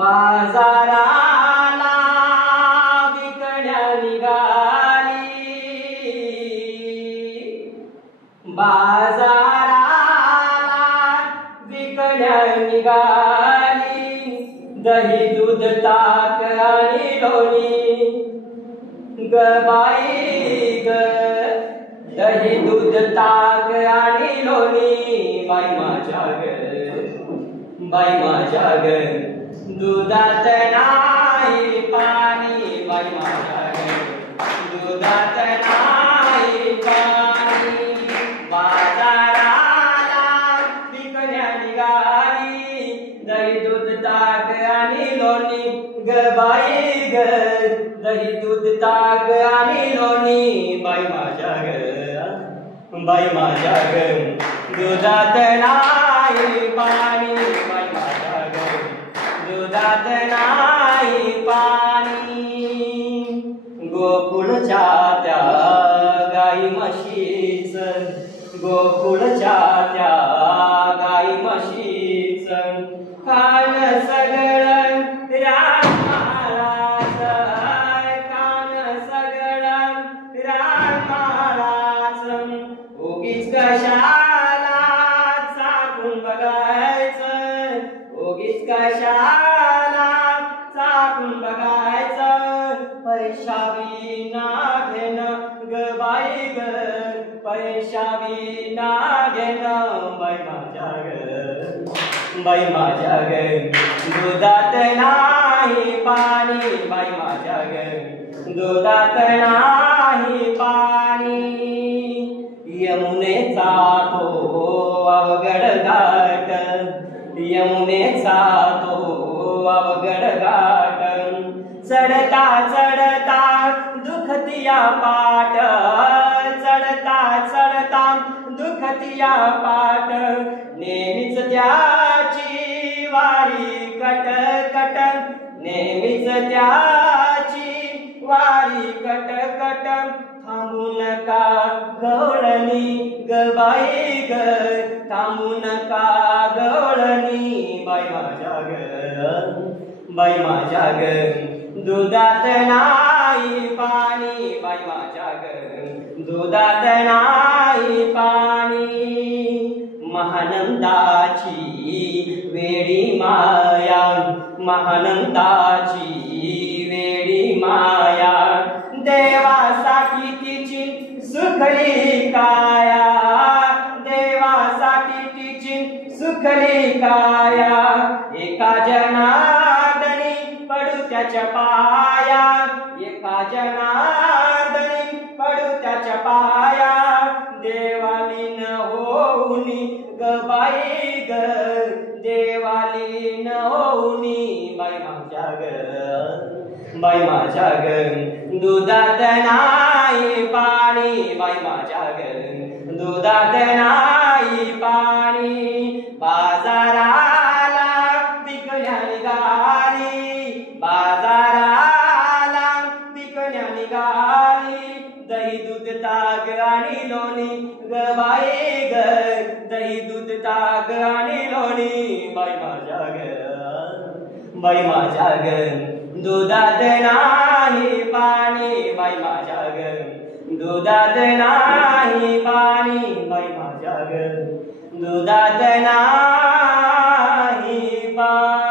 बाजाराला विकण्या निघाली, बाजाराला विकण्या निघाली, दही दूध ताक आणि लोणी ग बाई ग, दही दूध ताक आणि लोणी बाई माझ्या ग, बाई माझ्या ग, दुधात नाही पाणी बाई माझ्या ग, दुधात नाही पाणी. बाजाराला विकण्या निघाली, दही दूध ताक आणि लोणी ग बाई ग, दही दूध ताक आणि लोणी बाई माझ्या ग, बाई माझ्या ग, दुधात नाही पाणी बाई माझ्या ग, दुधात नाही पाणी. गोकुळच्या त्या गाई म्हशीच, गोकुळच्या त्या गाई म्हशीच, खान सगळं रानमाळाच, खान सगळं रानमाळाच. उगीच कशाला चाकून बघायचं, उगीच कशाला चाकून बघायचं, पैशा विना घेणं ग बाई ग, पैशा विना घेणं बाई माझ्या ग, बाई माझ्या ग, दुधात नाही पाणी बाई माझ्या ग, दुधात नाही पाणी. यमुनेचा तो अवघड घाट, यमुनेचा तो अवघड घाट, चढता चढता दुखतिया पाट, चढता चढता दुखतिया पाट. नेहमीच त्याची वारी कट कट, नेहमीच त्याची वारी कट कट. थांबू नका गवळणी ग बाई ग, थांबू नका गवळणी बाई माझ्या ग, बाई माझ्या ग, दुधात नाही पाणी बाई माझ्या ग, दुधात नाही पाणी. महानंदाची वेडी माया, महानंदाची वेडी माया, देवासाठी तिची सुखली काया, देवासाठी तिची सुखली काया. एका जनार्दनी पडू त्याच्या पाया, एका जनार्दनी पडू त्याच्या पाया. देवाली न होऊनी ग बाई ग, देवाली न होऊनी बाई माझ्या ग, बाई माझ्या ग, दुधात नाही पाणी बाई माझ्या ग, दुधात नाही पाणी. बाजाराला विकण्या निघाली, बाजाराला विकण्या निघाली, दही दूध ताक आणि लोणी ग बाई ग, दही दूध ताक आणि लोणी बाई माझ्या ग, बाई माझ्या ग, दुधात नाही पाणी बाई माझ्या ग, दुधात नाही पाणी बाई माझ्या ग, दुधात नाही पाणी.